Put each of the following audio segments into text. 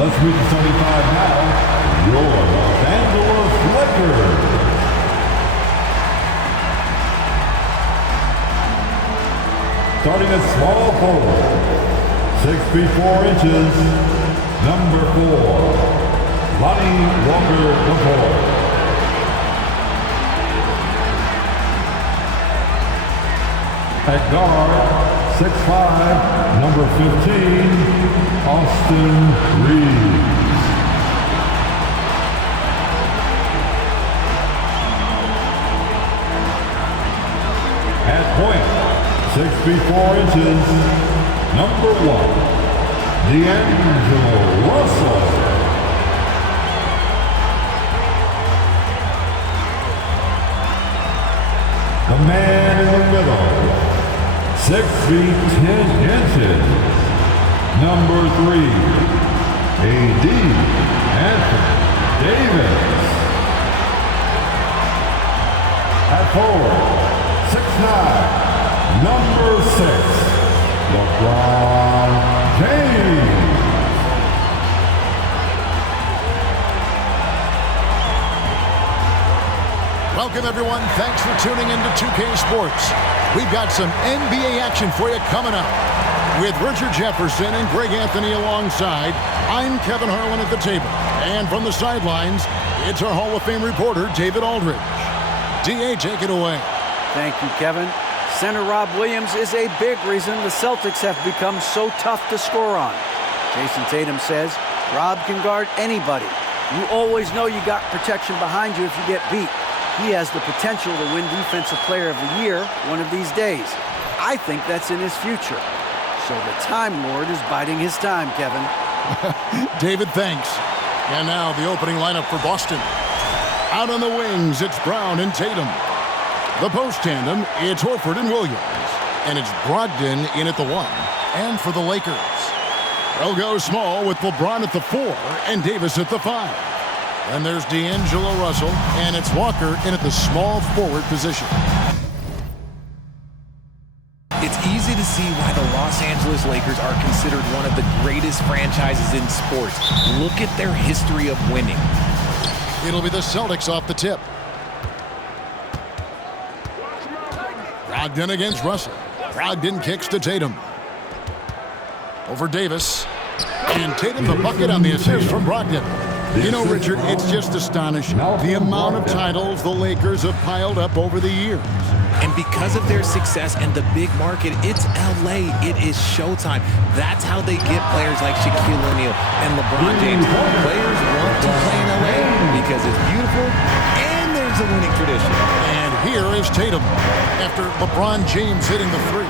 Let's meet the starting five now. Your Los Angeles Lakers. Starting at small forward, 6 feet 4 inches, number 4, Lonnie Walker IV. At guard, 6'5", number 15, Austin Reeves. At point, 6 feet 4 inches, number 1, D'Angelo Russell. The man in the middle, 6 feet 10 inches, number 3, A.D. Anthony Davis. At forward, 6'9", number 6, LeBron James. Welcome, everyone. Thanks for tuning in to 2K Sports. We've got some NBA action for you coming up. With Richard Jefferson and Greg Anthony alongside, I'm Kevin Harlan at the table. And from the sidelines, it's our Hall of Fame reporter, David Aldridge. D.A., take it away. Thank you, Kevin. Center Rob Williams is a big reason the Celtics have become so tough to score on. Jason Tatum says, Rob can guard anybody. You always know you got protection behind you if you get beat. He has the potential to win Defensive Player of the Year one of these days. I think that's in his future. So the Time Lord is biding his time, Kevin. David, thanks. And now the opening lineup for Boston. Out on the wings, it's Brown and Tatum. The post tandem, it's Horford and Williams. And it's Brogdon in at the 1. And for the Lakers, they'll go small with LeBron at the 4 and Davis at the 5. And there's D'Angelo Russell, and it's Walker in at the small forward position. It's easy to see why the Los Angeles Lakers are considered one of the greatest franchises in sports. Look at their history of winning. It'll be the Celtics off the tip. Brogdon against Russell. Brogdon kicks to Tatum. Over Davis. And Tatum the bucket on the assist from Brogdon. You know, Richard, it's just astonishing the amount of titles the Lakers have piled up over the years. And because of their success and the big market, it's LA. It is showtime. That's how they get players like Shaquille O'Neal and LeBron James. Players want to play in LA because it's beautiful and there's a winning tradition. And here is Tatum after LeBron James hitting the 3.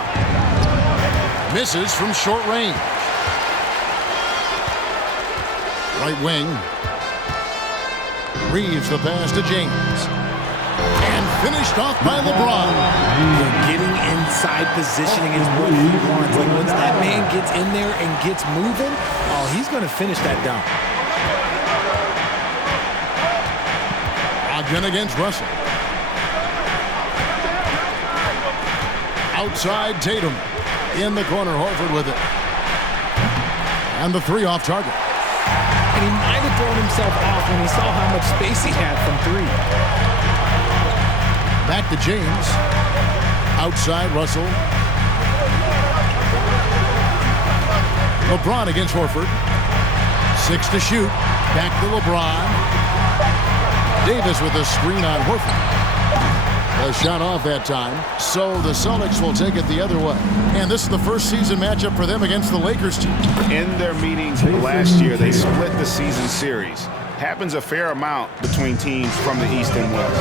Misses from short range. Right wing. Reeves the pass to James. And finished off by LeBron. Getting inside positioning is what he wants. Like once that man gets in there and gets moving, oh, he's going to finish that dunk. Brogdon against Russell. Outside Tatum. In the corner, Horford with it. And the 3 off target. And he might have thrown himself off when he saw how much space he had from 3. Back to James. Outside Russell. LeBron against Horford. 6 to shoot. Back to LeBron. Davis with a screen on Horford. A shot off that time. So the Celtics will take it the other way. And this is the first season matchup for them against the Lakers team. In their meetings last year, they split the season series. Happens a fair amount between teams from the East and West.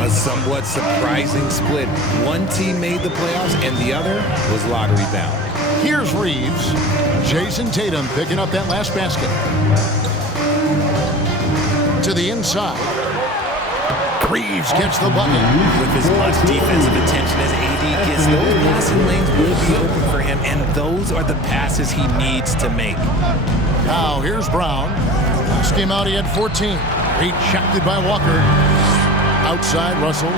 A somewhat surprising split. One team made the playoffs and the other was lottery bound. Here's Reeves. Jason Tatum picking up that last basket. To the inside. Reeves gets the bucket. With as much defensive attention as AD gets, those passing lanes will be open for him, and those are the passes he needs to make. Now here's Brown. Last game out he had 14. Rejected by Walker. Outside Russell.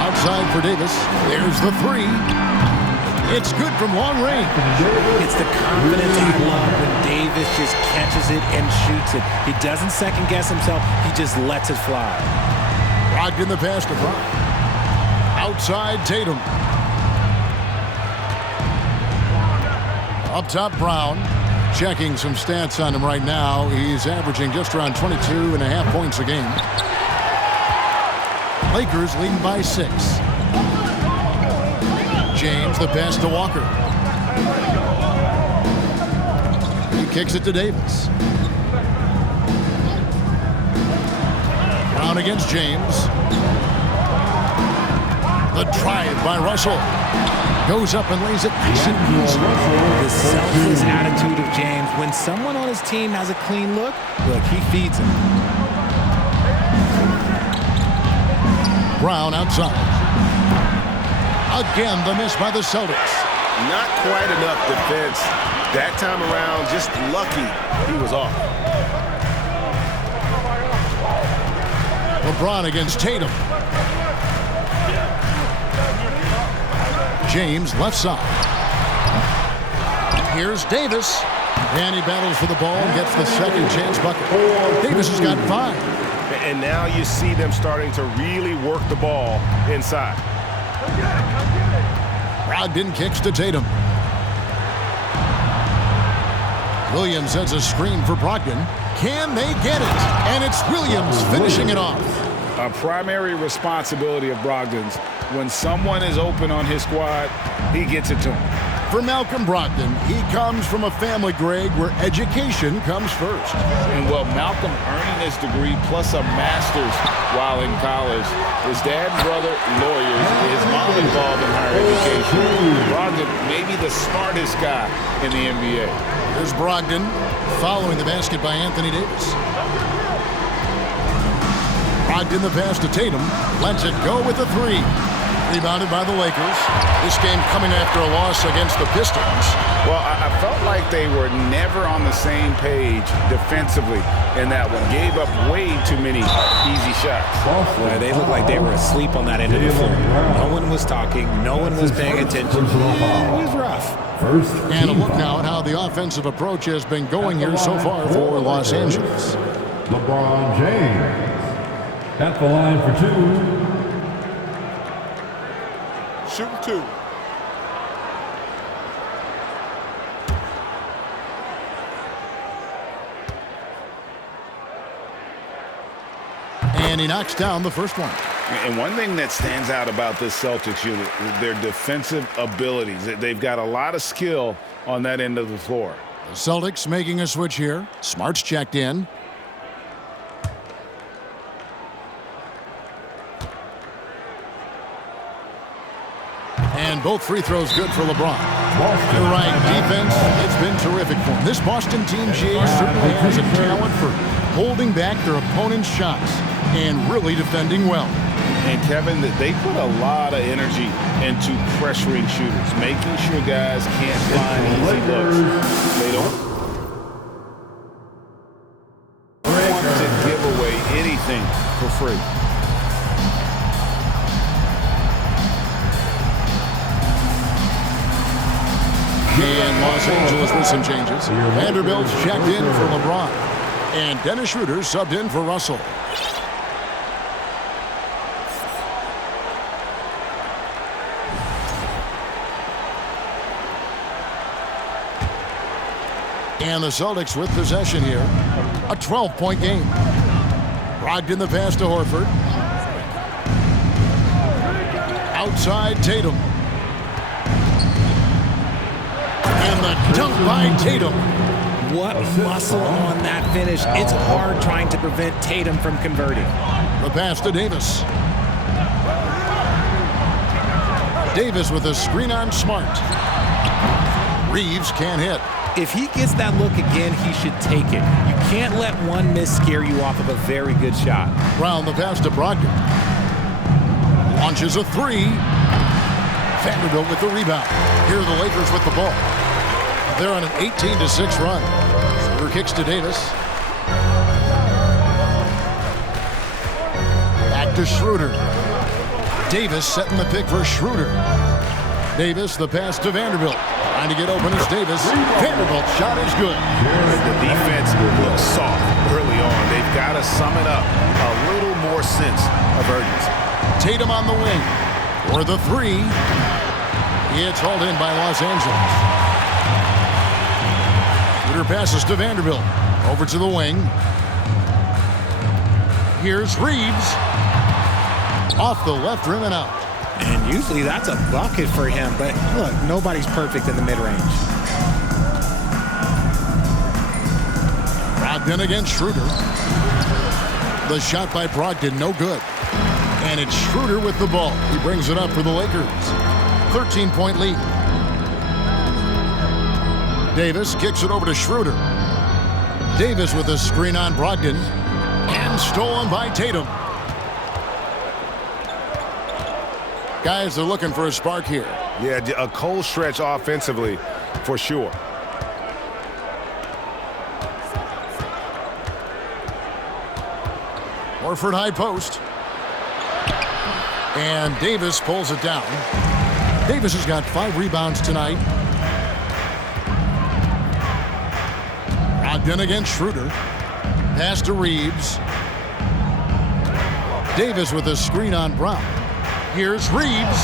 Outside for Davis. There's the 3. It's good from long range. It's the confidence I love when Davis just catches it and shoots it. He doesn't second-guess himself. He just lets it fly. Brogdon the pass to Brown. Outside Tatum. Up top, Brown. Checking some stats on him right now. He's averaging just around 22.5 points a game. Lakers leading by 6. James, the pass to Walker. He kicks it to Davis. Brown against James. The drive by Russell. Goes up and lays it nice and easy. The selfless attitude of James. When someone on his team has a clean look, he feeds him. Brown outside. Again, the miss by the Celtics. Not quite enough defense. That time around, just lucky he was off. LeBron against Tatum. James left side. Here's Davis. And he battles for the ball and gets the second chance bucket. Davis has got 5. And now you see them starting to really work the ball inside. Brogdon kicks to Tatum. Williams sends a screen for Brogdon. Can they get it? And it's Williams finishing it off. A primary responsibility of Brogdon's. When someone is open on his squad, he gets it to him. For Malcolm Brogdon, he comes from a family, Greg, where education comes first. And well, Malcolm earning his degree plus a master's while in college. His dad and brother, lawyers. His mom involved in higher education. Brogdon may be the smartest guy in the NBA. Here's Brogdon following the basket by Anthony Davis. Brogdon the pass to Tatum. Lets it go with a 3. Rebounded by the Lakers. This game coming after a loss against the Pistons. Well, I felt like they were never on the same page defensively in that one. Gave up way too many easy shots. Well, they looked like they were asleep on that end of the floor. No one was talking. No one was paying attention. It was rough. And a look now at how the offensive approach has been going here so far for Los Angeles. LeBron James at the line for 2. Shooting 2. And he knocks down the first one. And one thing that stands out about this Celtics unit is their defensive abilities. They've got a lot of skill on that end of the floor. The Celtics making a switch here. Smart's checked in. And both free throws good for LeBron. You're right, defense, it's been terrific for him. This Boston team, GA, certainly has a talent for holding back their opponent's shots and really defending well. And Kevin, they put a lot of energy into pressuring shooters, making sure guys can't find easy looks. They don't want to give away anything for free. And Los Angeles with some changes. Vanderbilt's checked in for LeBron. And Dennis Schroeder subbed in for Russell. And the Celtics with possession here. A 12-point game. Brogdon the pass to Horford. Outside Tatum. And the dunk by Tatum. What muscle on that finish. It's hard trying to prevent Tatum from converting. The pass to Davis. Davis with a screen on Smart. Reeves can't hit. If he gets that look again, he should take it. You can't let one miss scare you off of a very good shot. Brown the pass to Brogdon. Launches a 3. Vanderbilt with the rebound. Here are the Lakers with the ball. They're on an 18-6 run. Schroeder kicks to Davis. Back to Schroeder. Davis setting the pick for Schroeder. Davis, the pass to Vanderbilt. Trying to get open is Davis. Vanderbilt's shot is good. The defense looks soft early on. They've got to sum it up. A little more sense of urgency. Tatum on the wing for the three. It's hauled in by Los Angeles. Shooter passes to Vanderbilt. Over to the wing. Here's Reeves. Off the left rim and out. And usually that's a bucket for him, but look, nobody's perfect in the mid-range. Brogdon against Schroeder. The shot by Brogdon, no good. And it's Schroeder with the ball. He brings it up for the Lakers. 13-point lead. Davis kicks it over to Schroeder. Davis with a screen on Brogdon. And stolen by Tatum. Guys, they're looking for a spark here. Yeah, a cold stretch offensively, for sure. Horford high post. And Davis pulls it down. Davis has got 5 rebounds tonight. Brogdon against Schroeder. Pass to Reeves. Davis with a screen on Brown. Here's Reeves.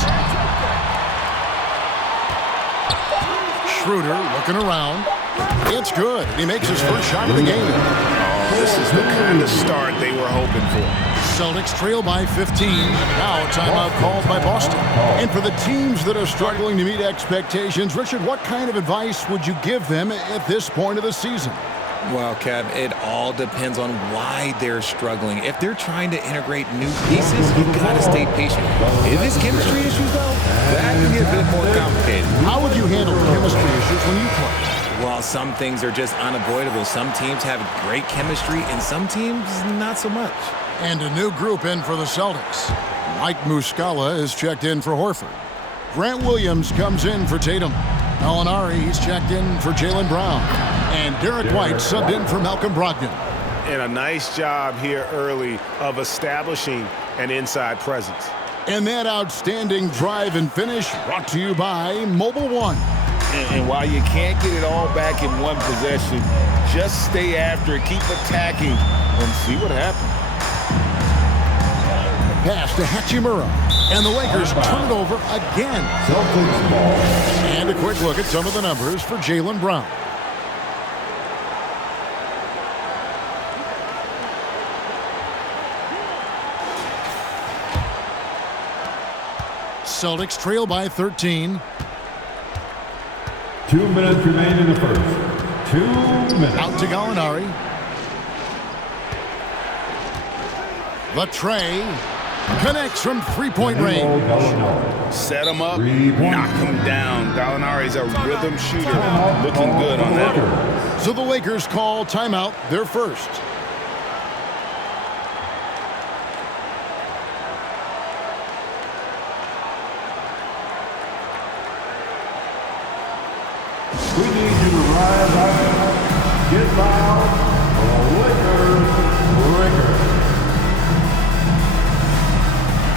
Schroeder looking around. It's good. He makes his first shot of the game. Oh, this is the kind of start they were hoping for. Celtics trail by 15. Now a timeout called by Boston. And for the teams that are struggling to meet expectations, Richard, what kind of advice would you give them at this point of the season? Well, Kev, it all depends on why they're struggling. If they're trying to integrate new pieces, you've got to stay patient. If it's chemistry issues, though, that can get a bit more complicated. How would you handle chemistry issues when you play? Well, some things are just unavoidable. Some teams have great chemistry, and some teams not so much. And a new group in for the Celtics. Mike Muscala is checked in for Horford. Grant Williams comes in for Tatum. Gallinari, he's checked in for Jaylen Brown. And Derek White subbed in for Malcolm Brogdon. And a nice job here early of establishing an inside presence. And that outstanding drive and finish brought to you by Mobile One. And while you can't get it all back in one possession, just stay after it, keep attacking, and see what happens. Pass to Hachimura. And the Lakers turn it over again. And a quick look at some of the numbers for Jaylen Brown. Celtics trail by 13. 2 minutes remain in the first. 2 minutes. Out to Gallinari. The tray connects from three-point range. Set him up, knock him down. Gallinari's a rhythm shooter, looking good on that. So the Lakers call timeout, their first. We need you to rise up, get loud, the Lakers.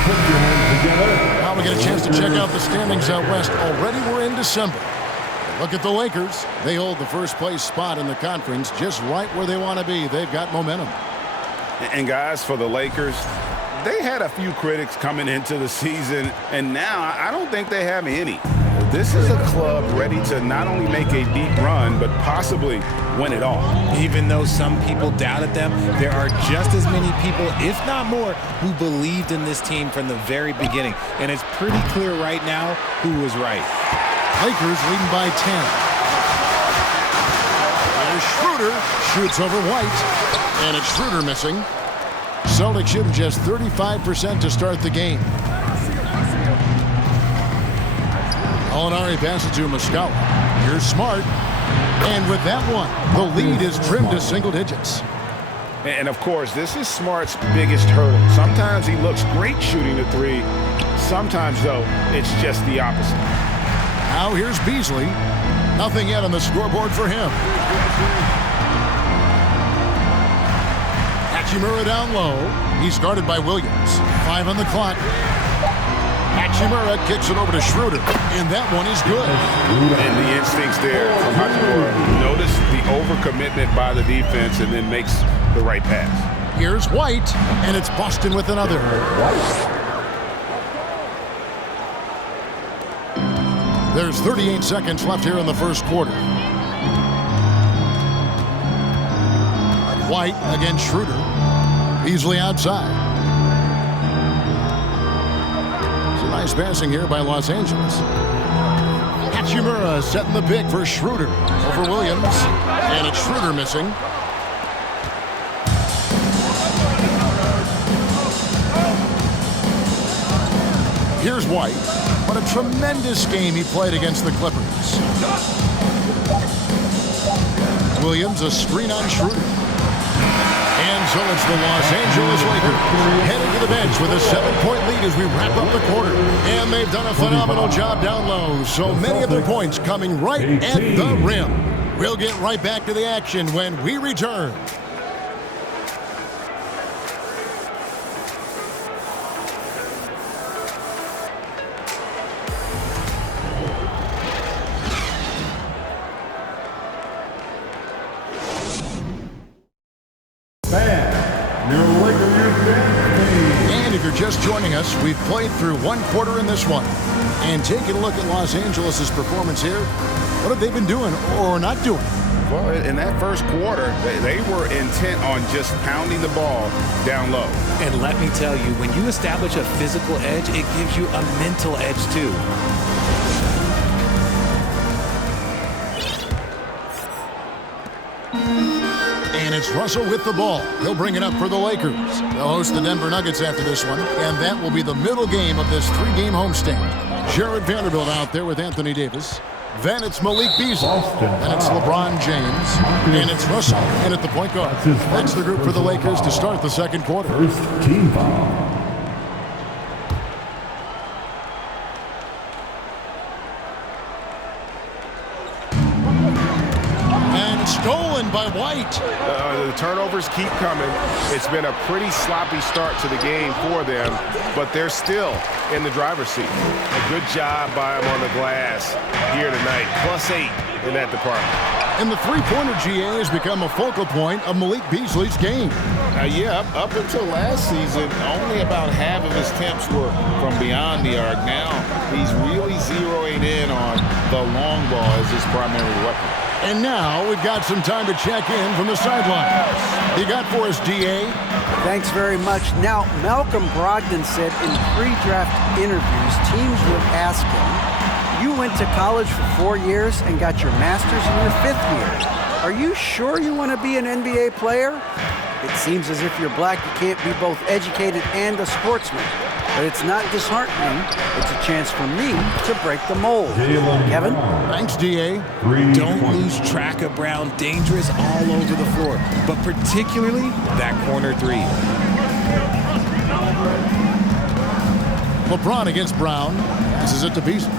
Put your hands together. Now we get a chance to check out the standings out west. Already we're in December. Look at the Lakers. They hold the first place spot in the conference just right where they want to be. They've got momentum. And guys, for the Lakers, they had a few critics coming into the season, and now I don't think they have any. This is a club ready to not only make a deep run, but possibly win it all. Even though some people doubted them, there are just as many people, if not more, who believed in this team from the very beginning. And it's pretty clear right now who was right. Lakers leading by 10. There's Schroeder, shoots over White, and it's Schroeder missing. Celtics shooting just 35% to start the game. Gallinari passes to Muscala. Here's Smart. And with that one, the lead is trimmed to single digits. And of course, this is Smart's biggest hurdle. Sometimes he looks great shooting the three. Sometimes, though, it's just the opposite. Now here's Beasley. Nothing yet on the scoreboard for him. Hachimura down low. He's guarded by Williams. 5 on the clock. Hachimura kicks it over to Schroeder, and that one is good. And the instincts there from Hachimura. Notice the overcommitment by the defense and then makes the right pass. Here's White, and it's Boston with another. There's 38 seconds left here in the first quarter. White against Schroeder. Beasley outside. Some nice passing here by Los Angeles. Hachimura setting the pick for Schroeder over Williams. And it's Schroeder missing. Here's White. What a tremendous game he played against the Clippers. Williams, a screen on Schroeder. And so it's the Los Angeles Lakers heading to the bench with a 7-point lead as we wrap up the quarter. And they've done a phenomenal job down low. So many of their points coming right at the rim. We'll get right back to the action when we return. And if you're just joining us, we've played through one quarter in this one. And taking a look at Los Angeles' performance here, what have they been doing or not doing? Well, in that first quarter, they were intent on just pounding the ball down low. And let me tell you, when you establish a physical edge, it gives you a mental edge too. And it's Russell with the ball. He'll bring it up for the Lakers. They'll host the Denver Nuggets after this one, and that will be the middle game of this 3-game homestand. Jared Vanderbilt out there with Anthony Davis. Then it's Malik Beasley. Then it's LeBron James. And it's Russell in at the point guard. That's the group for the Lakers to start the second quarter. First team foul. Stolen by White. The turnovers keep coming. It's been a pretty sloppy start to the game for them, but they're still in the driver's seat. A good job by them on the glass here tonight. +8 in that department. And the three-pointer GA has become a focal point of Malik Beasley's game. Yeah, up until last season, only about half of his attempts were from beyond the arc. Now he's really zeroing in on the long ball as his primary weapon. And now we've got some time to check in from the sidelines. You got for us, DA? Thanks very much. Now, Malcolm Brogdon said in pre-draft interviews, teams would ask him, you went to college for 4 years and got your master's in your 5th year. Are you sure you want to be an NBA player? It seems as if you're black, you can't be both educated and a sportsman. But it's not disheartening. It's a chance for me to break the mold. Kevin? Thanks, DA. Don't lose track of Brown. Dangerous all over the floor, but particularly that corner three. LeBron against Brown. Passes it to Beasley.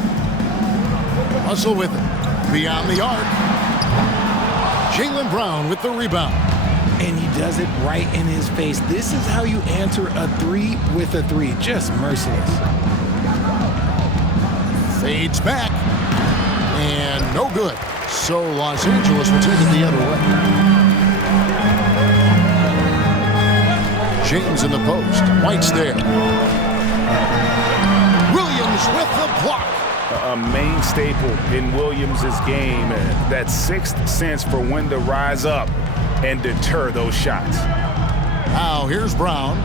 Russell with it. Beyond the arc. Jaylen Brown with the rebound. And he does it right in his face. This is how you answer a three with a three. Just merciless. Fades back. And no good. So Los Angeles will take it the other way. James in the post. White's there. Williams with the block. A main staple in Williams' game. That sixth sense for when to rise up and deter those shots. Now here's Brown.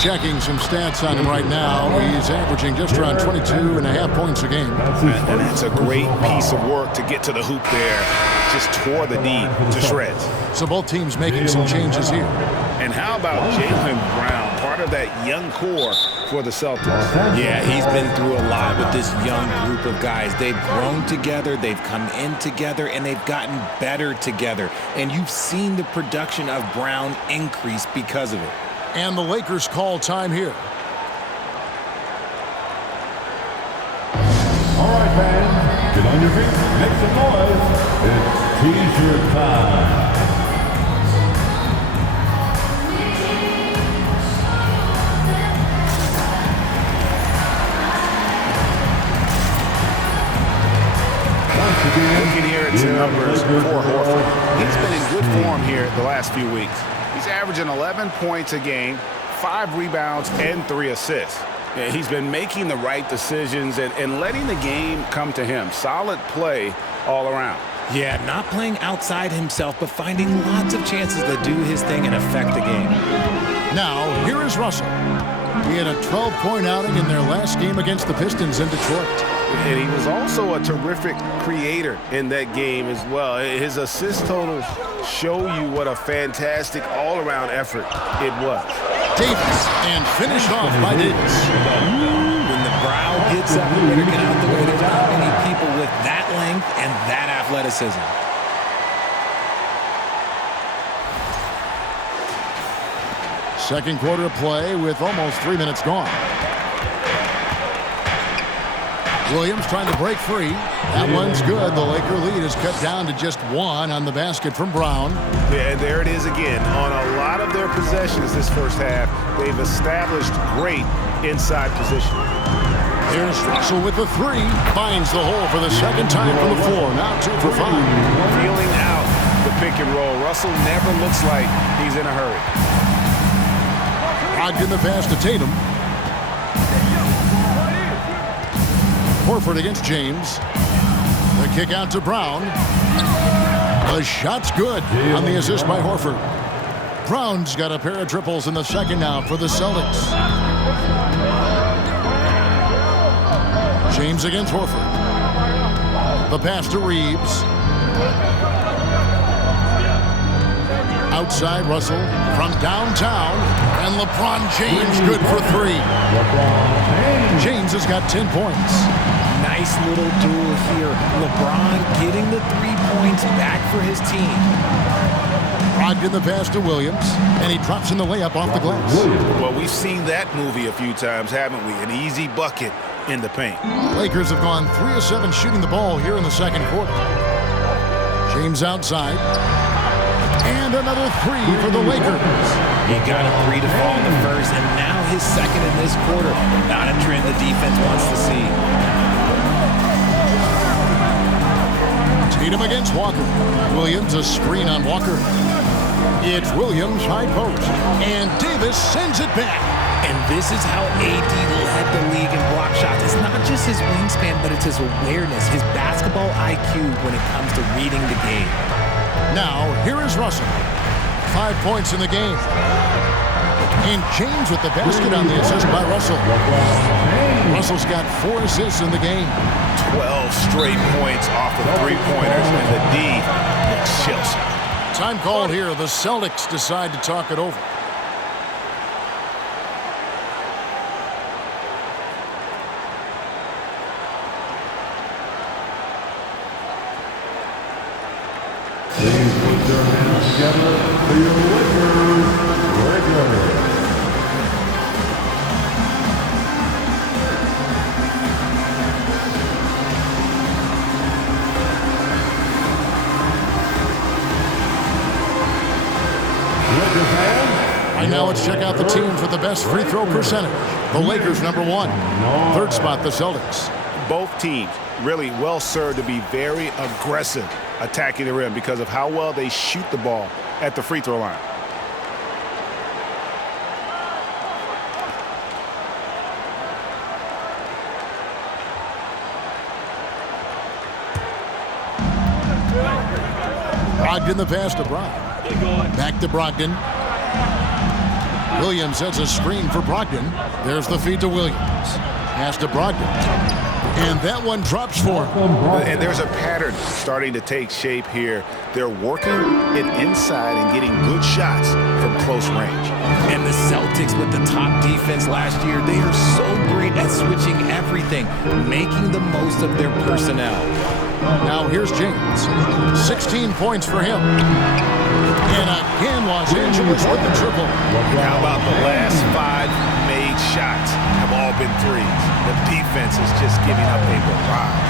Checking some stats on him right now. He's averaging just around 22.5 points a game. And that's a great piece of work to get to the hoop there. Just tore the knee to shreds. So both teams making some changes here. And how about Jaylen Brown, part of that young core for the Celtics? Yeah, he's been through a lot with this young group of guys. They've grown together, they've come in together, and they've gotten better together. And you've seen the production of Brown increase because of it. And the Lakers call time here. All right, fans, get on your feet, make some noise. It's T-shirt time. Looking here at some numbers for Horford. He's been in good form here the last few weeks. He's averaging 11 points a game, 5 rebounds, and 3 assists. Yeah, he's been making the right decisions and letting the game come to him. Solid play all around. Yeah, not playing outside himself, but finding lots of chances to do his thing and affect the game. Now, here is Russell. He had a 12-point outing in their last game against the Pistons in Detroit. And he was also a terrific creator in that game as well. His assist totals show you what a fantastic all-around effort it was. Davis, and finished off by Davis. When the brow gets up, you better get out the way. There's not many people with that length and that athleticism. Second quarter of play with almost 3 minutes gone. Williams trying to break free. That one's good. The Laker lead is cut down to just 1 on the basket from Brown. Yeah, and there it is again. On a lot of their possessions this first half, they've established great inside position. Here's Russell with the 3. Finds the hole for the second time from the floor. Now 2 for 5. Feeling out the pick and roll. Russell never looks like he's in a hurry. Brogdon the pass to Tatum. Horford against James. The kick out to Brown. The shot's good on the assist by Horford. Brown's got a pair of triples in the second now for the Celtics. James against Horford. The pass to Reeves. Outside Russell from downtown. And LeBron James good for 3. James has got 10 points. Nice little duel here. LeBron getting the 3 points back for his team. Brogdon the pass to Williams, and he drops in the layup off the glass. Well, we've seen that movie a few times, haven't we? An easy bucket in the paint. Lakers have gone 3 of 7 shooting the ball here in the second quarter. James outside. And another 3 for the Lakers. He got a 3 to fall in the first, and now his second in this quarter. Not a trend the defense wants to see. Tatum against Walker. Williams a screen on Walker. It's Williams high post. And Davis sends it back. And this is how AD led the league in block shots. It's not just his wingspan, but it's his awareness, his basketball IQ when it comes to reading the game. Now, here is Russell. 5 points in the game. And James with the basket on the assist by Russell. Russell's got 4 assists in the game. 12 straight points off of 3-pointers, and the D looks chills. Time called here. The Celtics decide to talk it over. Please put your hands together for your Lakers. Right now, let's check out the teams with the best free throw percentage. The Lakers, number 1. Third spot, the Celtics. Both teams really well served to be very aggressive attacking the rim because of how well they shoot the ball at the free throw line. Brogdon the pass to Brown. Back to Brogdon. Williams sets a screen for Brogdon. There's the feed to Williams. Pass to Brogdon. And that one drops for him. And there's a pattern starting to take shape here. They're working it inside and getting good shots from close range. And the Celtics with the top defense last year, they are so great at switching everything, making the most of their personnel. Now here's James. 16 points for him. And again, Los Angeles with the triple. How about the last 5 made shots have all been threes? The defense is just giving up a barrage.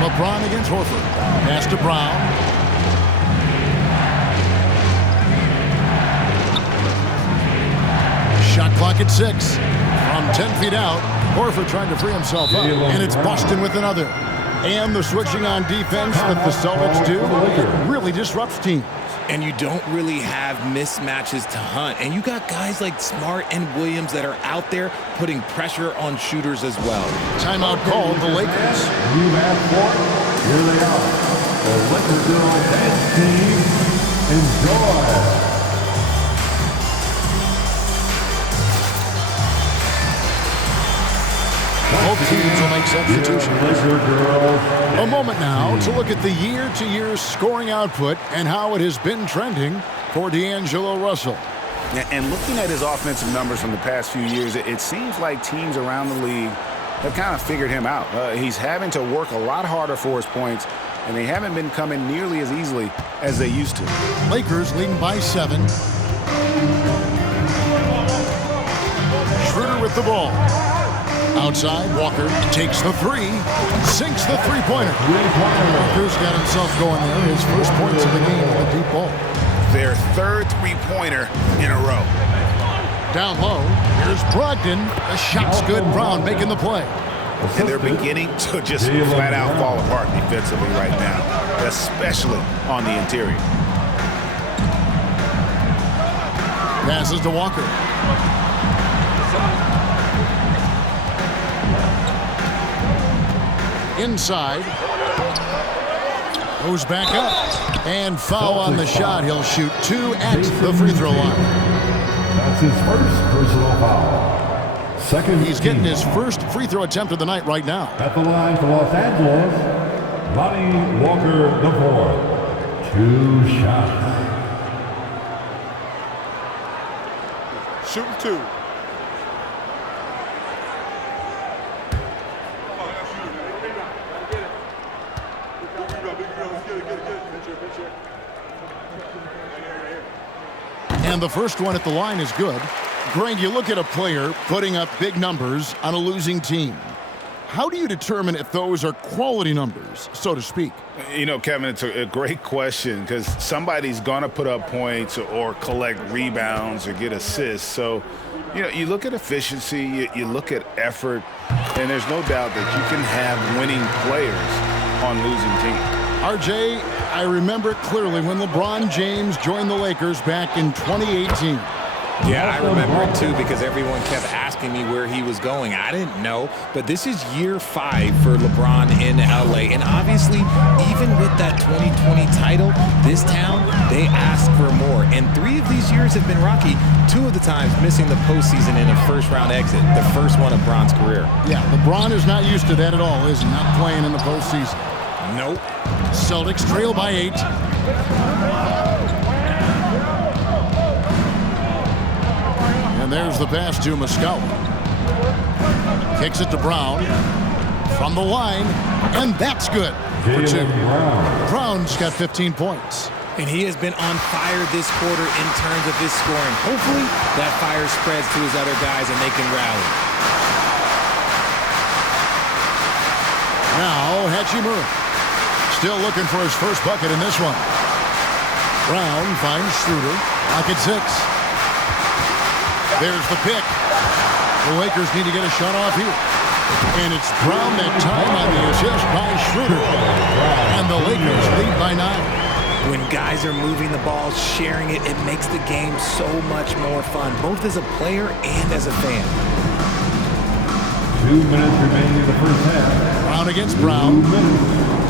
LeBron against Horford. Pass to Brown. Shot clock at 6. From 10 feet out. Horford trying to free himself up, and it's Boston with another. And the switching on defense that the Celtics do really disrupts teams. And you don't really have mismatches to hunt. And you got guys like Smart and Williams that are out there putting pressure on shooters as well. Timeout called the Lakers. You have four. Here they are. The Lakers girls dance team. Enjoy. Both teams will make substitutions. A moment now to look at the year-to-year scoring output and how it has been trending for D'Angelo Russell. And looking at his offensive numbers from the past few years, it seems like teams around the league have kind of figured him out. He's having to work a lot harder for his points, and they haven't been coming nearly as easily as they used to. Lakers leading by 7. Schroeder with the ball. Outside, Walker takes the 3, sinks the three-pointer. Walker's got himself going there. His first points of the game with a deep ball. Their third three-pointer in a row. Down low, here's Brogdon. The shot's good. Brown making the play. And they're beginning to just flat out fall apart defensively right now, especially on the interior. Passes to Walker. Inside. Goes back up. And foul on the shot. He'll shoot 2 at the free throw line. That's his first personal foul. Second. He's getting his first free throw attempt of the night right now. At the line for Los Angeles, Lonnie Walker IV. 2 shots. Shooting 2. And the first one at the line is good. Greg, you look at a player putting up big numbers on a losing team. How do you determine if those are quality numbers, so to speak? You know, Kevin, it's a great question because somebody's going to put up points or collect rebounds or get assists. So, you know, you look at efficiency, you look at effort, and there's no doubt that you can have winning players on losing teams. RJ, I remember it clearly when LeBron James joined the Lakers back in 2018. Yeah, I remember it too because everyone kept asking me where he was going. I didn't know, but this is year 5 for LeBron in LA. And obviously, even with that 2020 title, this town, they ask for more. And 3 of these years have been rocky, 2 of the times missing the postseason in a first-round exit, the first one of Bron's career. Yeah, LeBron is not used to that at all, is he? Not playing in the postseason. Nope. Celtics trail by 8. And there's the pass to Muscala. Kicks it to Brown. From the line. And that's good for 2. Brown's got 15 points. And he has been on fire this quarter in terms of his scoring. Hopefully, that fire spreads to his other guys and they can rally. Now, Hachimura. Still looking for his first bucket in this one. Brown finds Schroeder. Pocket 6. There's the pick. The Lakers need to get a shot off here. And it's Brown that time on the assist by Schroeder. And the Lakers lead by 9. When guys are moving the ball, sharing it, it makes the game so much more fun, both as a player and as a fan. 2 minutes remaining in the first half. Brown against Brown. 2 minutes.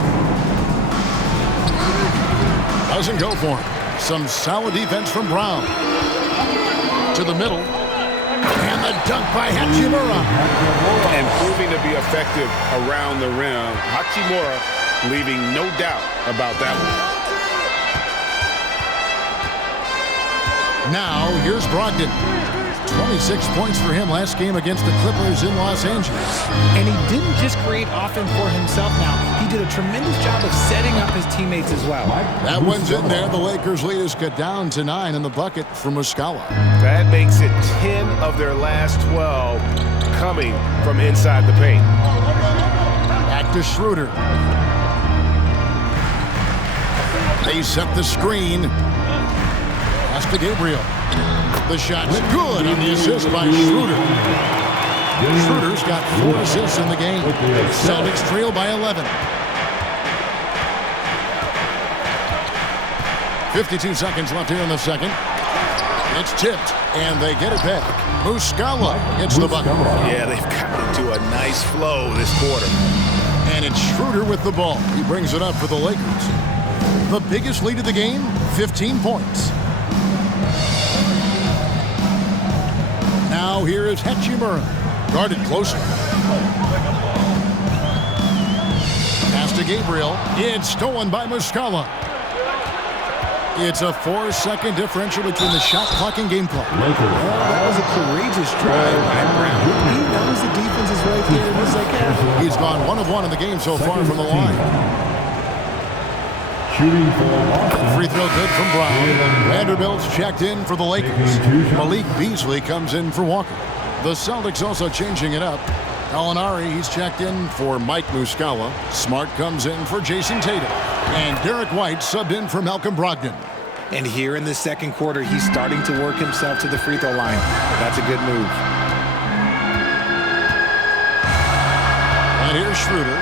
Doesn't go for him. Some solid defense from Brown. To the middle. And the dunk by Hachimura. And proving to be effective around the rim. Hachimura leaving no doubt about that one. Now, here's Brogdon. 26 points for him last game against the Clippers in Los Angeles. And he didn't just create offense for himself now. He did a tremendous job of setting up his teammates as well. That one's in there. The Lakers lead has got down to 9 in the bucket from Muscala. That makes it 10 of their last 12 coming from inside the paint. Back to Schroeder. They set the screen. Pass to Gabriel. The shot's good on the assist by Schroeder. Schroeder's got 4 assists in the game. Celtics trail by 11. 52 seconds left here in the second. It's tipped, and they get it back. Muscala hits the bucket. Yeah, they've gotten into a nice flow this quarter. And it's Schroeder with the ball. He brings it up for the Lakers. The biggest lead of the game, 15 points. Now here is Hachimura. Guarded closer. Pass to Gabriel. It's stolen by Muscala. It's a 4-second differential between the shot clock and game clock. Well, that was a courageous drive by Brown. He knows the defense is right there. He's like, yeah. He's gone 1 of 1 in the game so far from the line. Shooting for Boston. Free throw good from Brown. Vanderbilt's checked in for the Lakers. Malik Beasley comes in for Walker. The Celtics also changing it up. Gallinari, he's checked in for Mike Muscala. Smart comes in for Jason Tatum. And Derek White subbed in for Malcolm Brogdon. And here in the second quarter, he's starting to work himself to the free throw line. That's a good move. And here's Schroeder.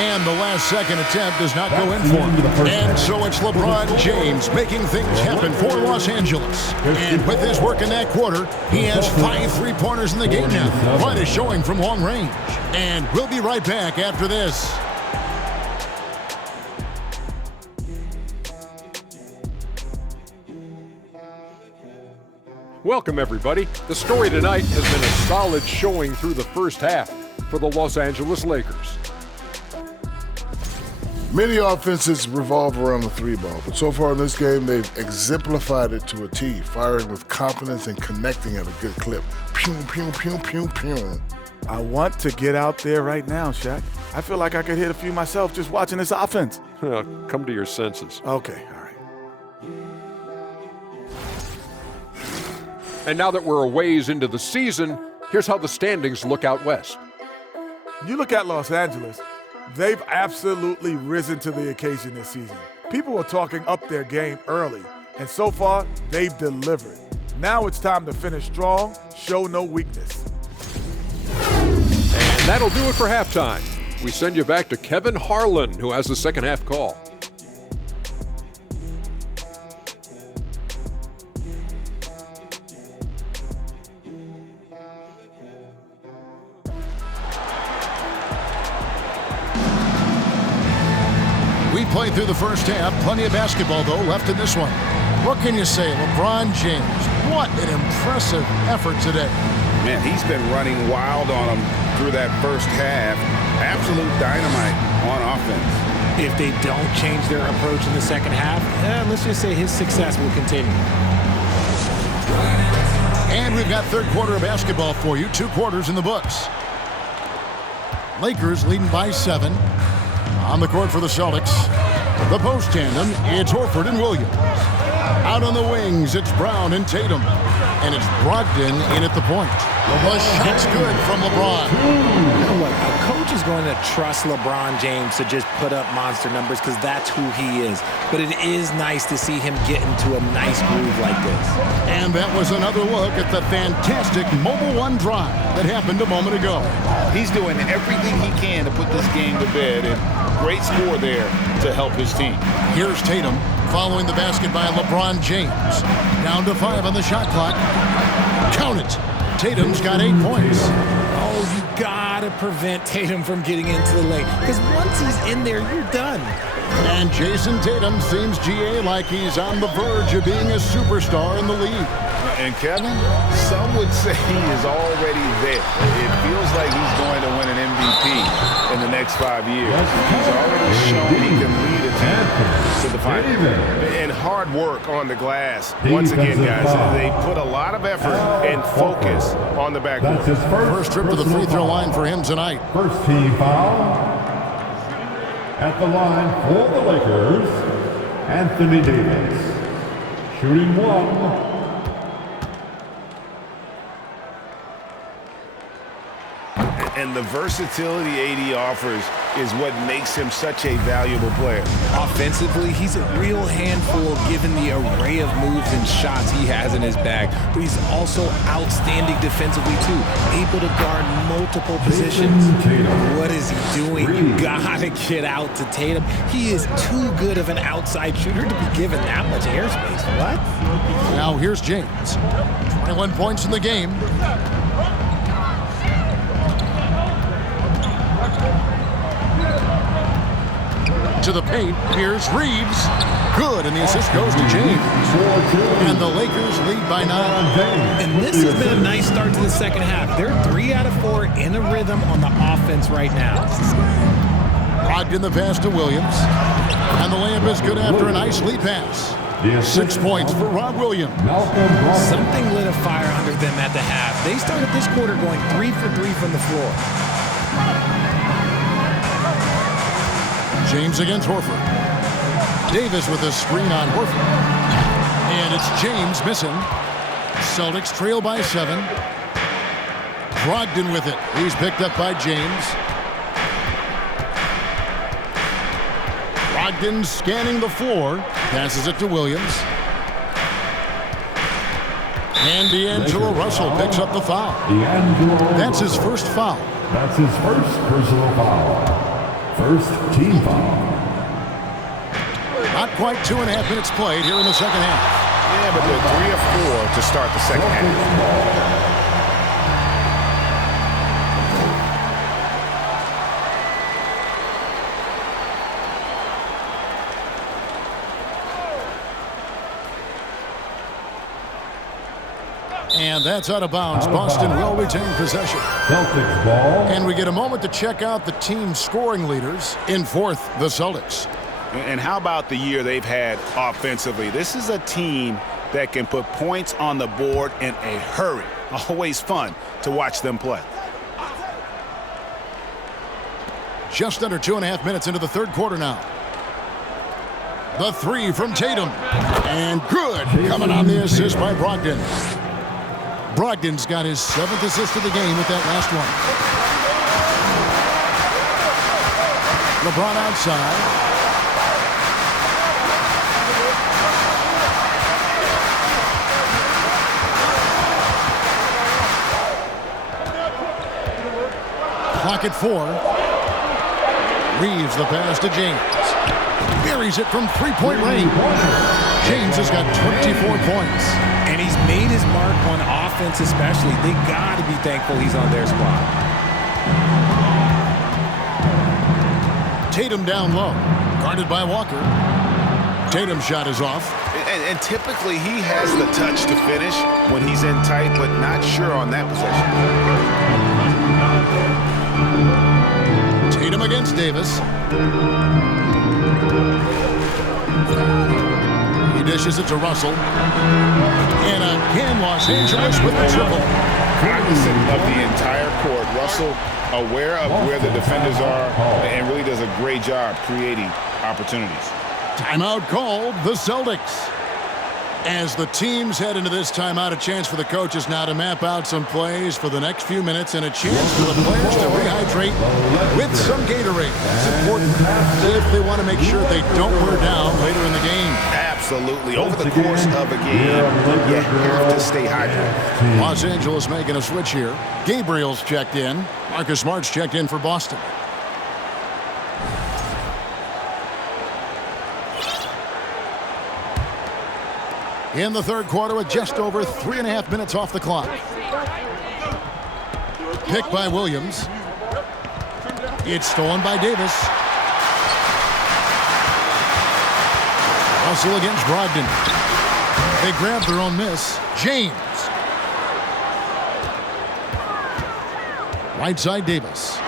And the last second attempt does not go in for him. And so it's LeBron James making things happen for Los Angeles. And with his work in that quarter, he has 5 3-pointers in the game now. Quite a showing from long range. And we'll be right back after this. Welcome, everybody. The story tonight has been a solid showing through the first half for the Los Angeles Lakers. Many offenses revolve around the 3-ball, but so far in this game, they've exemplified it to a T, firing with confidence and connecting at a good clip. Pew, pew, pew, pew, pew. I want to get out there right now, Shaq. I feel like I could hit a few myself just watching this offense. Come to your senses. Okay, all right. And now that we're a ways into the season, here's how the standings look out west. You look at Los Angeles, they've absolutely risen to the occasion this season. People were talking up their game early, and so far, they've delivered. Now it's time to finish strong, show no weakness. And that'll do it for halftime. We send you back to Kevin Harlan, who has the second half call. We played through the first half. Plenty of basketball, though, left in this one. What can you say? LeBron James, what an impressive effort today. Man, he's been running wild on them through that first half. Absolute dynamite on offense. If they don't change their approach in the second half, let's just say his success will continue. And we've got third quarter of basketball for you. 2 quarters in the books. Lakers leading by 7. On the court for the Celtics, the post tandem, it's Horford and Williams. Out on the wings, it's Brown and Tatum. And it's Brogdon in at the point. The shot's good from LeBron. You know what? A coach is going to trust LeBron James to just put up monster numbers because that's who he is. But it is nice to see him get into a nice groove like this. And that was another look at the fantastic Mobile One drive that happened a moment ago. He's doing everything he can to put this game to bed, and great score there to help his team. Here's Tatum following the basket by LeBron James. Down to 5 on the shot clock. Count it. Tatum's got 8 points. Oh, you gotta prevent Tatum from getting into the lane because once he's in there, you're done. And Jason Tatum seems, GA, like he's on the verge of being a superstar in the league. And Kevin, some would say he is already there. It feels like he's going to win an MVP in the next 5 years. He's already shown he can lead a team to the finals. And hard work on the glass. Once again, guys, they put a lot of effort and focus on the backcourt. First trip to the free throw line for him tonight. First team foul. At the line for the Lakers, Anthony Davis. Shooting 1. and the versatility AD offers is what makes him such a valuable player. Offensively, he's a real handful given the array of moves and shots he has in his bag, but he's also outstanding defensively too, able to guard multiple positions. What is he doing? You gotta get out to Tatum. He is too good of an outside shooter to be given that much airspace. What? Now here's James. 21 points in the game. To the paint, here's Reeves. Good, and the assist goes to James. And the Lakers lead by 9. And this has been a nice start to the second half. They're 3 out of 4 in a rhythm on the offense right now. Brogdon the pass to Williams. And the layup is good after a nice lead pass. 6 points for Rob Williams. Something lit a fire under them at the half. They started this quarter going 3 for 3 from the floor. James against Horford. Davis with a screen on Horford. And it's James missing. Celtics trail by 7. Brogdon with it. He's picked up by James. Brogdon scanning the floor. Passes it to Williams. And D'Angelo Russell picks up the foul. That's his first foul. That's his first personal foul. First team foul. Not quite 2.5 minutes played here in the second half. Yeah, but they're 3 of 4 to start the second half. And that's out of bounds. Boston will retain possession. Celtics ball. And we get a moment to check out the team scoring leaders. In fourth, the Celtics. And how about the year they've had offensively? This is a team that can put points on the board in a hurry. Always fun to watch them play. Just under 2.5 minutes into the third quarter now. The 3 from Tatum. And good. Coming on the assist by Brogdon. Brogdon's got his 7th assist of the game with that last one. LeBron outside. Clock at 4. Reeves the pass to James. Buries it from 3-point range. James has got 24 points. And he's made his mark on offense especially. They got to be thankful he's on their squad. Tatum down low. Guarded by Walker. Tatum's shot is off. And typically he has the touch to finish when he's in tight, but not sure on that possession. Tatum against Davis. He dishes it to Russell. And again, Los Angeles with the triple. Cognizant of the entire court. Russell aware of where the defenders are and really does a great job creating opportunities. Timeout called, the Celtics. As the teams head into this timeout, a chance for the coaches now to map out some plays for the next few minutes and a chance for the players to rehydrate with some Gatorade. It's important if they want to make sure they don't wear down later in the game. Absolutely. Over the course of a game, you have to stay hydrated. Los Angeles making a switch here. Gabriel's checked in. Marcus Smart's checked in for Boston. In the third quarter with just over 3.5 minutes off the clock. Picked by Williams. It's stolen by Davis. Russell against Brogdon. They grab their own miss. James. Right side Davis.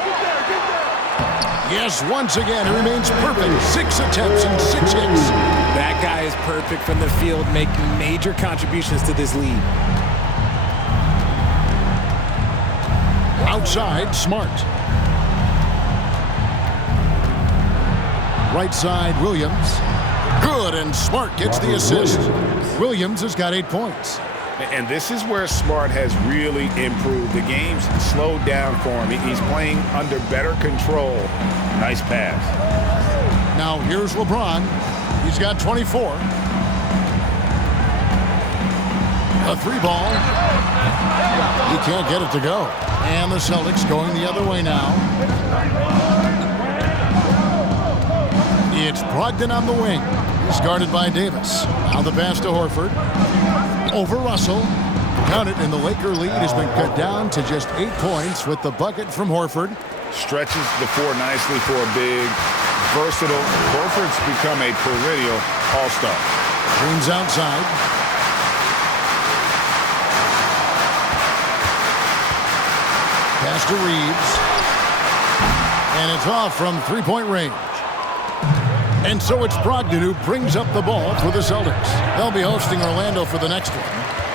Yes, once again, he remains perfect. 6 attempts and 6 hits. That guy is perfect from the field, making major contributions to this lead. Outside, Smart. Right side, Williams. Good, and Smart gets the assist. Williams has got 8 points. And this is where Smart has really improved. The game's slowed down for him. He's playing under better control. Nice pass. Now here's LeBron. He's got 24. A 3-ball. He can't get it to go. And the Celtics going the other way now. It's Brogdon on the wing. He's guarded by Davis. Now the pass to Horford. Over Russell. Count it, and the Laker lead has been cut down to just 8 points with the bucket from Horford. Stretches the floor nicely for a big, versatile. Horford's become a perennial all-star. James outside. Pass to Reeves. And it's off from three-point range. And so it's Brogdon who brings up the ball for the Celtics. They'll be hosting Orlando for the next one.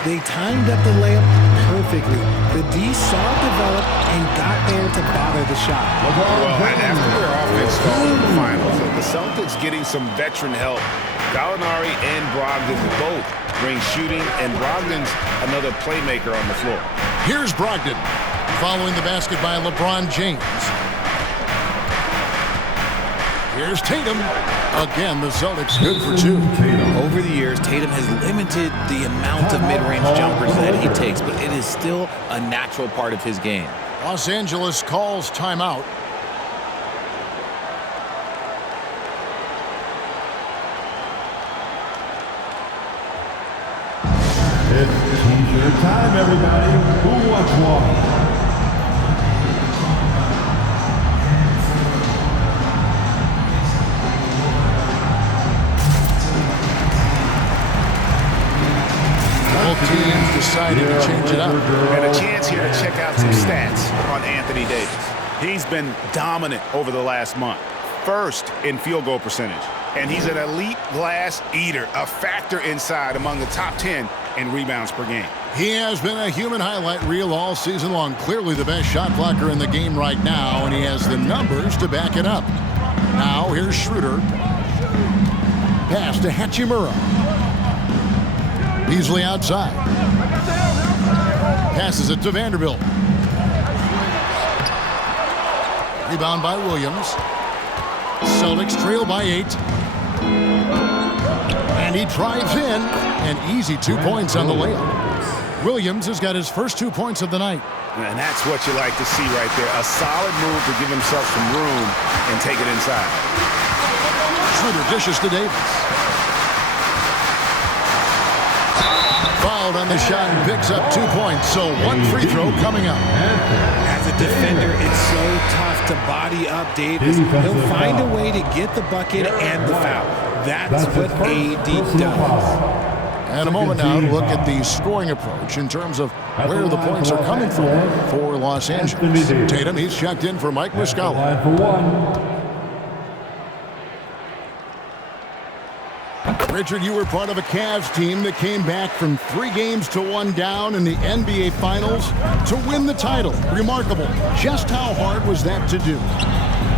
They timed up the layup perfectly. The D saw it develop and got there to bother the shot. Well, after their offense stalled in the finals, the Celtics getting some veteran help. Gallinari and Brogdon both bring shooting, and Brogdon's another playmaker on the floor. Here's Brogdon, following the basket by LeBron James. Here's Tatum. Again, the Celtics good for 2. Over the years, Tatum has limited the amount of mid-range jumpers that he takes, but it is still a natural part of his game. Los Angeles calls timeout. It's T-shirt time, everybody. Who wants one? Both teams deciding to change it up. And a chance here to check out some stats on Anthony Davis. He's been dominant over the last month. First in field goal percentage. And he's an elite glass eater, a factor inside among the top 10 in rebounds per game. He has been a human highlight reel all season long. Clearly the best shot blocker in the game right now, and he has the numbers to back it up. Now here's Schroeder. Pass to Hachimura. Beasley outside. Passes it to Vanderbilt. Rebound by Williams. Celtics trail by 8. And he drives in. An easy 2 points on the layup. Williams has got his first 2 points of the night. And that's what you like to see right there. A solid move to give himself some room and take it inside. Schroeder dishes to Davis. Fouled on the shot and picks up 2 points. So one free throw coming up. As a defender, it's so tough to body up Davis. He'll find a way to get the bucket and the foul. That's what AD does. And a moment now to look at the scoring approach in terms of where the points are coming from for Los Angeles. Tatum, he's checked in for Mike Muscala. Richard, you were part of a Cavs team that came back from 3 games to 1 down in the NBA Finals to win the title. Remarkable. Just how hard was that to do?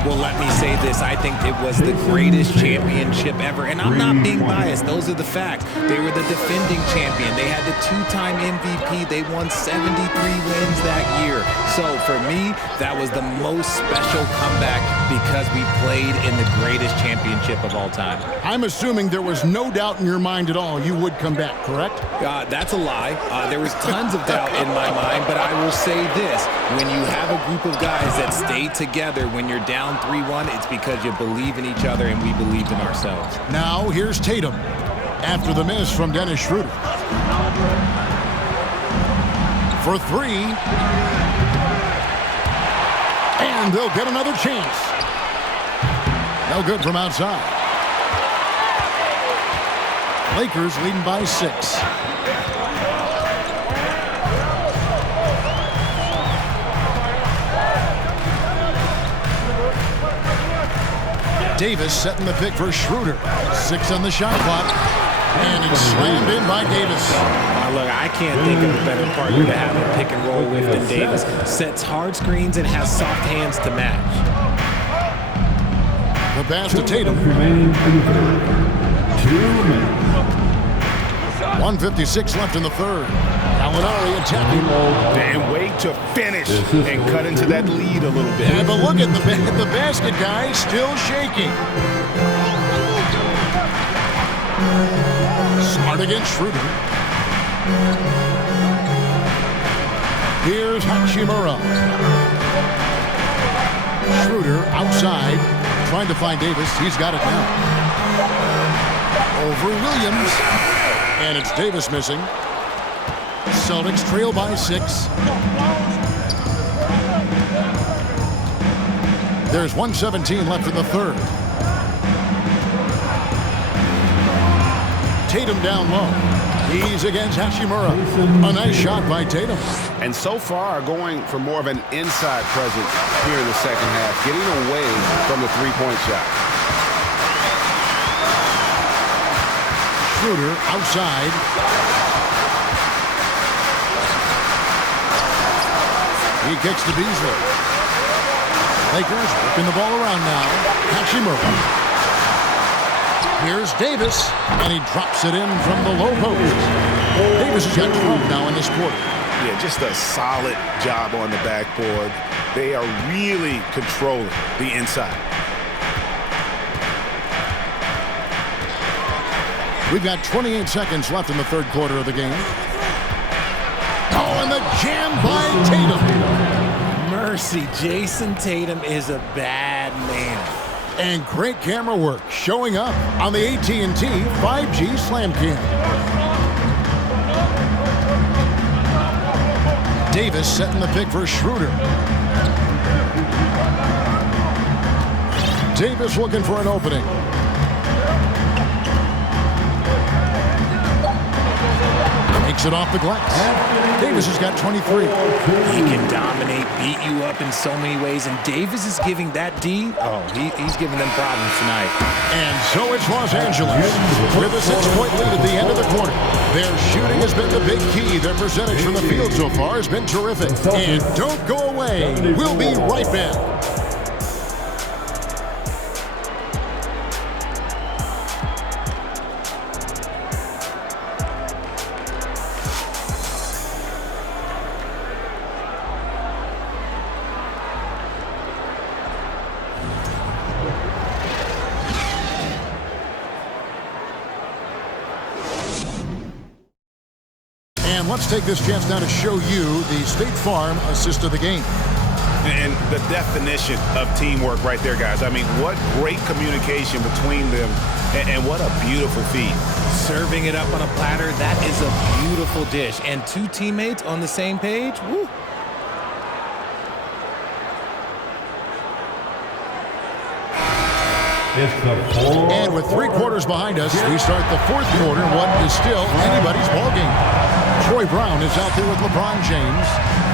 Well, let me say this. I think it was the greatest championship ever. And I'm not being biased. Those are the facts. They were the defending champion. They had the 2-time MVP. They won 73 wins that year. So for me, that was the most special comeback because we played in the greatest championship of all time. I'm assuming there was no doubt in your mind at all you would come back, correct? That's a lie. There was tons of doubt in my mind, but I will say this. When you have a group of guys that stay together when you're down 3-1, it's because you believe in each other and we believed in ourselves. Now here's Tatum after the miss from Dennis Schroeder. For 3. And they'll get another chance. No good from outside. Lakers leading by 6. Davis setting the pick for Schroeder. 6 on the shot clock. And it's slammed in by Davis. Look, I can't think of a better partner to have a pick and roll with than Davis. Sets hard screens and has soft hands to match. The pass to Tatum. 1:56 left in the third. Gallinari attacking. And wait to finish and cut into that lead a little bit. Yeah, but look at the basket, guys, still shaking. Smart against Schroeder. Here's Hachimura. Schroeder outside, trying to find Davis. He's got it now. Over Williams. And it's Davis missing. Celtics trail by 6. There's 1:17 left in the third. Tatum down low. He's against Hachimura. A nice shot by Tatum. And so far, going for more of an inside presence here in the second half, getting away from the three-point shot. Schroeder outside. He kicks to Beasley. Lakers working the ball around now. Hachimura. Here's Davis, and he drops it in from the low post. Davis has got 12 now in this quarter. Yeah, just a solid job on the backboard. They are really controlling the inside. We've got 28 seconds left in the third quarter of the game. Oh, and the jam by Tatum. Mercy, Jason Tatum is a bad man. And great camera work showing up on the AT&T 5G Slam Cam. Davis setting the pick for Schroeder. Davis looking for an opening. Makes it off the glass. Davis has got 23. He can dominate, beat you up in so many ways, and Davis is giving that D. Oh, he's giving them problems tonight. And so it's Los Angeles with a 6-point lead at the end of the quarter. Their shooting has been the big key. Their percentage from the field so far has been terrific. And don't go away. We'll be right back. Let's take this chance now to show you the State Farm assist of the game. And the definition of teamwork right there, guys. I mean, what great communication between them, and what a beautiful feed. Serving it up on a platter, that is a beautiful dish. And two teammates on the same page, woo. And with 3 quarters behind us, we start the fourth quarter, what is still anybody's ballgame. Troy Brown is out there with LeBron James,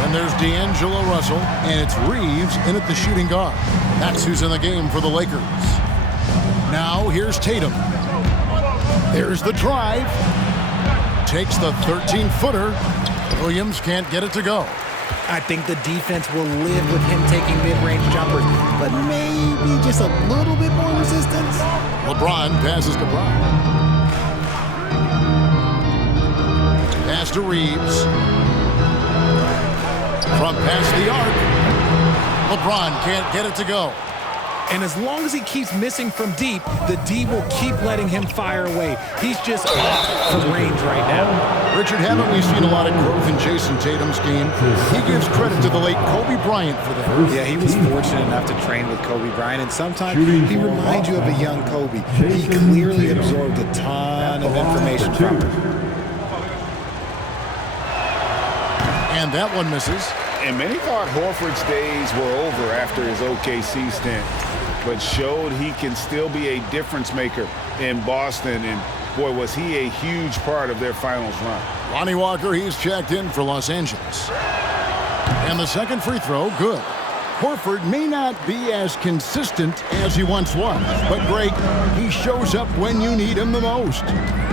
and there's D'Angelo Russell, and it's Reeves in at the shooting guard. That's who's in the game for the Lakers. Now here's Tatum. There's the drive. Takes the 13-footer. Williams can't get it to go. I think the defense will live with him taking mid-range jumpers, but maybe just a little bit more resistance. LeBron passes to Brown. Pass to Reeves. From past the arc. LeBron can't get it to go. And as long as he keeps missing from deep, the D will keep letting him fire away. He's just off from range right now. Richard, haven't we seen a lot of growth in Jason Tatum's game? He gives credit to the late Kobe Bryant for that. Yeah, he was fortunate enough to train with Kobe Bryant, and sometimes he reminds you of a young Kobe. He clearly absorbed a ton of information from him. And that one misses. And many thought Horford's days were over after his OKC stint, but showed he can still be a difference maker in Boston. And boy, was he a huge part of their finals run. Lonnie Walker, he's checked in for Los Angeles. And the second free throw, good. Horford may not be as consistent as he once was, but Greg, he shows up when you need him the most.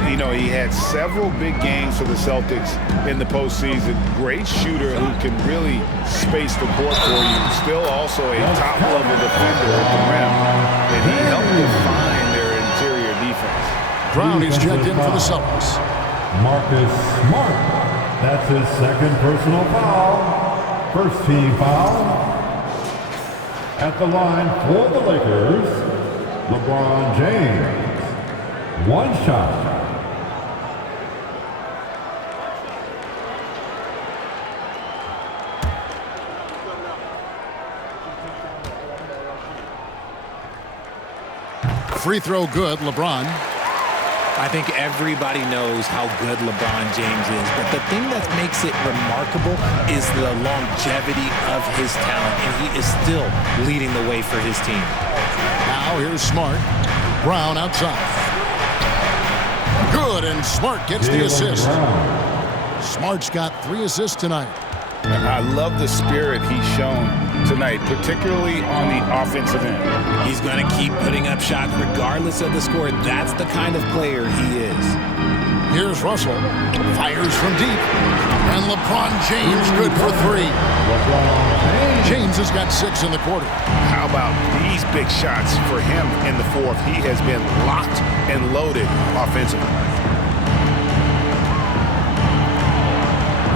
You know, he had several big games for the Celtics in the postseason. Great shooter who can really space the court for you. Still also a top-level defender at the rim. And he helped define their interior defense. Brown is checked in for the Celtics. Marcus Smart. That's his second personal foul. First team foul. At the line for the Lakers, LeBron James. One shot. Free throw good, LeBron. I think everybody knows how good LeBron James is, but the thing that makes it remarkable is the longevity of his talent, and he is still leading the way for his team. Now here's Smart. Brown outside. Good, and Smart gets the assist. Smart's got 3 assists tonight. I love the spirit he's shown tonight, particularly on the offensive end. He's going to keep putting up shots regardless of the score. That's the kind of player he is. Here's Russell. Fires from deep. And LeBron James good for 3. James has got 6 in the quarter. How about these big shots for him in the fourth? He has been locked and loaded offensively.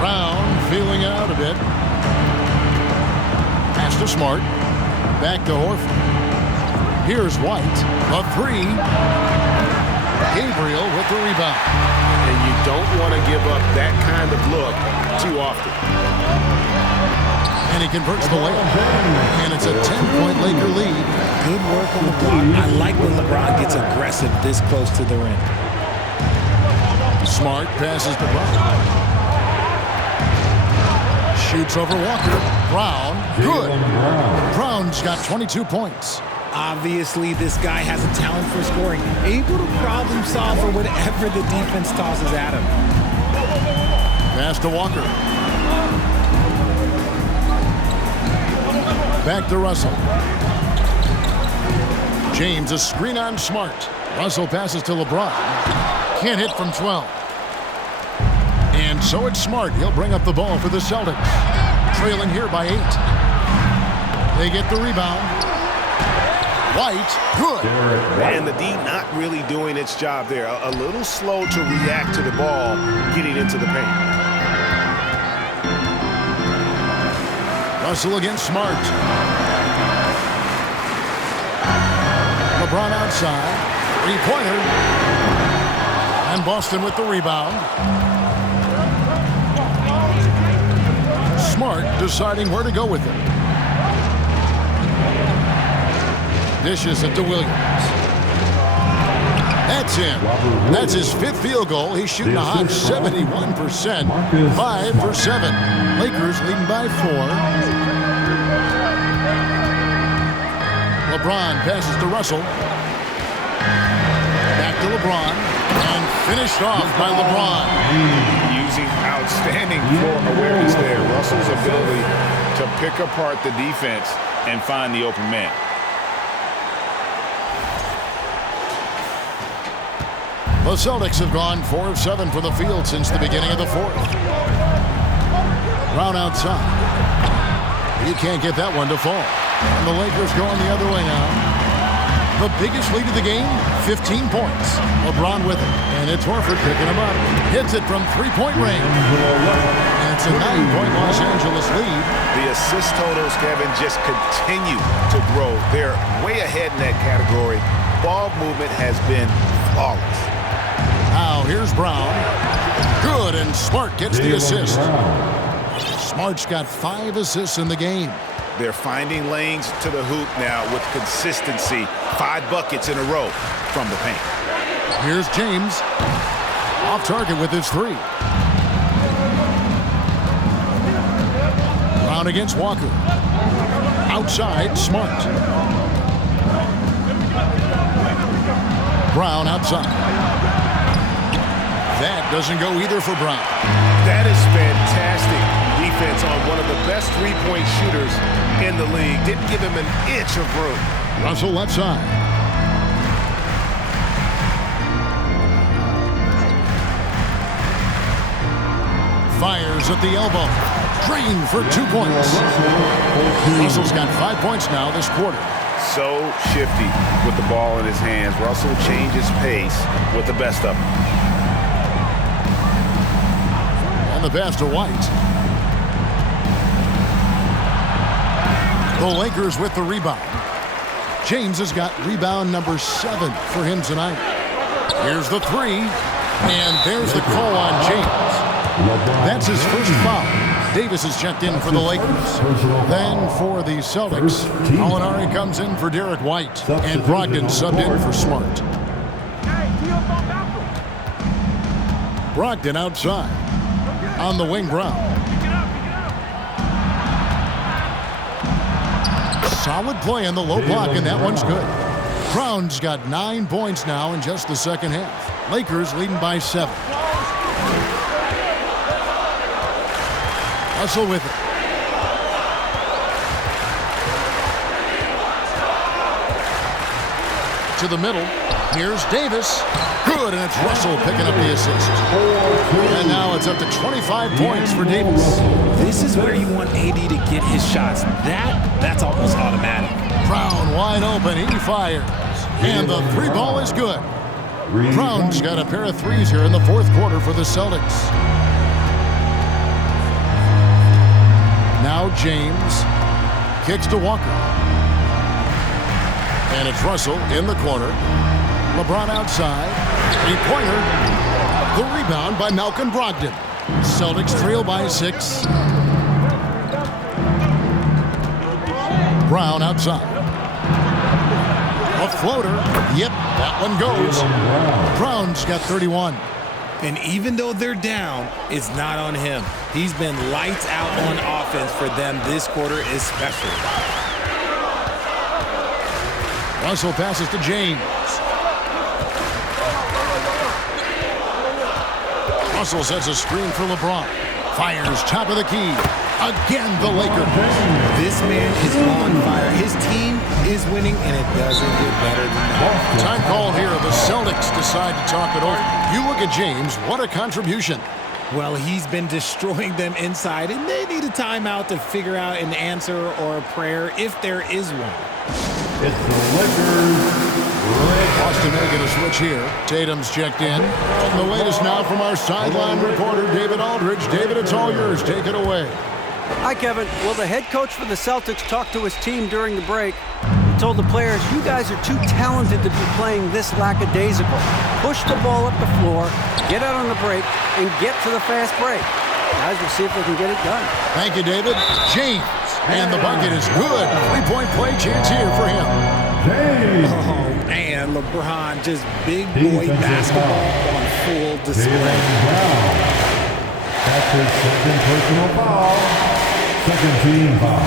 Brown feeling it out a bit. Pass to Smart. Back to Horford. Here's White. A 3. Gabriel with the rebound. And you don't want to give up that kind of look too often. And he converts the layup. And it's a 10-point Laker lead. Good work on the block. I like when LeBron gets aggressive this close to the rim. Smart passes to Brown. Shoots over Walker. Brown. Good. Brown's got 22 points. Obviously, this guy has a talent for scoring. Able to problem solve for whatever the defense tosses at him. Pass to Walker. Back to Russell. James, a screen on Smart. Russell passes to LeBron. Can't hit from 12. And so it's Smart. He'll bring up the ball for the Celtics. Trailing here by 8. They get the rebound. White, good. And the D not really doing its job there. A little slow to react to the ball getting into the paint. Russell against Smart. LeBron outside. 3-pointer. And Boston with the rebound. Smart deciding where to go with it. Dishes it to Williams. That's in. That's his 5th field goal. He's shooting a hot 71%. 5 for 7. Lakers leading by 4. LeBron passes to Russell. Back to LeBron. And finished off by LeBron. Using outstanding floor awareness there. Russell's ability to pick apart the defense and find the open man. The Celtics have gone 4 of 7 from the field since the beginning of the 4th. Brown outside. He can't get that one to fall. And the Lakers going the other way now. The biggest lead of the game, 15 points. LeBron with it. And it's Horford picking him up. Hits it from 3-point range. And it's a 9-point Los Angeles lead. The assist totals, Kevin, just continue to grow. They're way ahead in that category. Ball movement has been flawless. Now here's Brown. Good, and Smart gets the assist. Smart's got 5 assists in the game. They're finding lanes to the hoop now with consistency. 5 buckets in a row from the paint. Here's James. Off target with his 3. Brown against Walker. Outside, Smart. Brown outside. That doesn't go either for Brown. That is fantastic defense on one of the best 3-point shooters in the league. Didn't give him an inch of room. Russell left side. Fires at the elbow. Green for 2 points. Russell's got 5 points now this quarter. So shifty with the ball in his hands. Russell changes pace with the best of them. the pass to White. The Lakers with the rebound. James has got rebound number 7 for him tonight. Here's the 3, and there's the call on James. That's his first foul. Davis is checked in for the Lakers. Then for the Celtics, Molinari comes in for Derek White, and Brogdon subbed in for Smart. Brogdon outside. On the wing, Brown. Solid play in the low block, and that one's good. Brown's got 9 points now in just the second half. Lakers leading by 7. Russell with it. To the middle. Here's Davis. Good, and it's Russell picking up the assist. And now it's up to 25 points for Davis. This is where you want AD to get his shots. That's almost automatic. Brown wide open. He fires. And the 3 ball is good. Brown's got a pair of threes here in the fourth quarter for the Celtics. Now James kicks to Walker. And it's Russell in the corner. LeBron outside. 3-pointer. The rebound by Malcolm Brogdon. Celtics trail by 6. Brown outside. A floater. Yep, that one goes. Brown's got 31. And even though they're down, it's not on him. He's been lights out on offense for them this quarter especially. Russell passes to James. Russell sets a screen for LeBron. Fires top of the key. Again, the Lakers. This man is on fire. His team is winning, and it doesn't get better than that. Time called here. The Celtics decide to talk it over. You look at James. What a contribution. Well, he's been destroying them inside, and they need a timeout to figure out an answer or a prayer if there is one. It's the Lakers. Boston making a switch here. Tatum's checked in. And the latest now from our sideline reporter, David Aldridge. David, it's all yours. Take it away. Hi, Kevin. Well, the head coach for the Celtics talked to his team during the break. He told the players, you guys are too talented to be playing this lackadaisical. Push the ball up the floor, get out on the break, and get to the fast break. Guys, we'll see if they can get it done. Thank you, David. James. And the bucket is good. 3-point play chance here for him. Oh, man, LeBron just big boy basketball on full display. That's his second personal foul. Second team foul.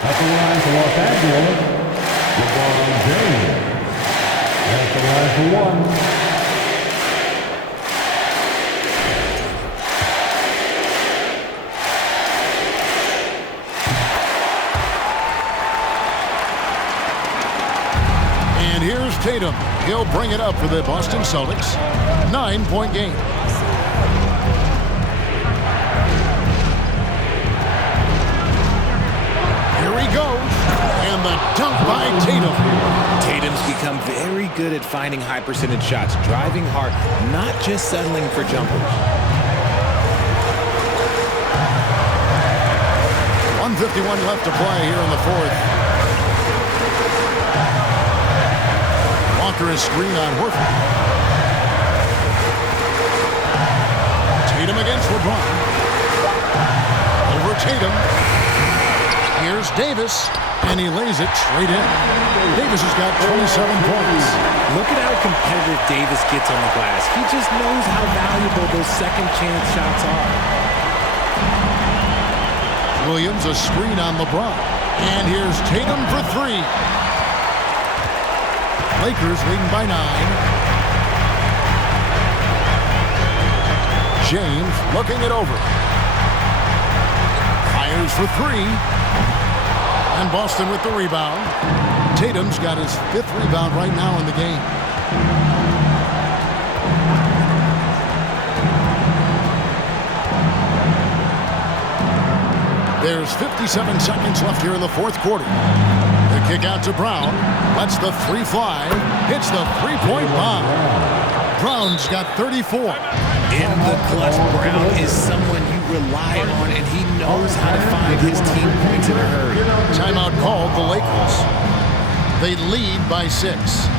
At the line for Los Angeles, Lebron James. At the line for 1. Here's Tatum. He'll bring it up for the Boston Celtics. 9-point game. Here he goes. And the dunk by Tatum. Tatum's become very good at finding high percentage shots, driving hard, not just settling for jumpers. 1:51 left to play here in the fourth. Walker is screen on Horford. Tatum against LeBron. Over Tatum. Here's Davis, and he lays it straight in. Davis has got 27 points. Look at how competitive Davis gets on the glass. He just knows how valuable those second chance shots are. Williams a screen on LeBron. And here's Tatum for 3. Lakers leading by 9. James looking it over. Fires for 3. And Boston with the rebound. Tatum's got his 5th rebound right now in the game. There's 57 seconds left here in the fourth quarter. The kick out to Brown. Lets the 3 fly. Hits the 3-point bomb. Brown's got 34. In the clutch, Brown is someone you rely on, and he knows how to find his team points in a hurry. Timeout called the Lakers. They lead by 6.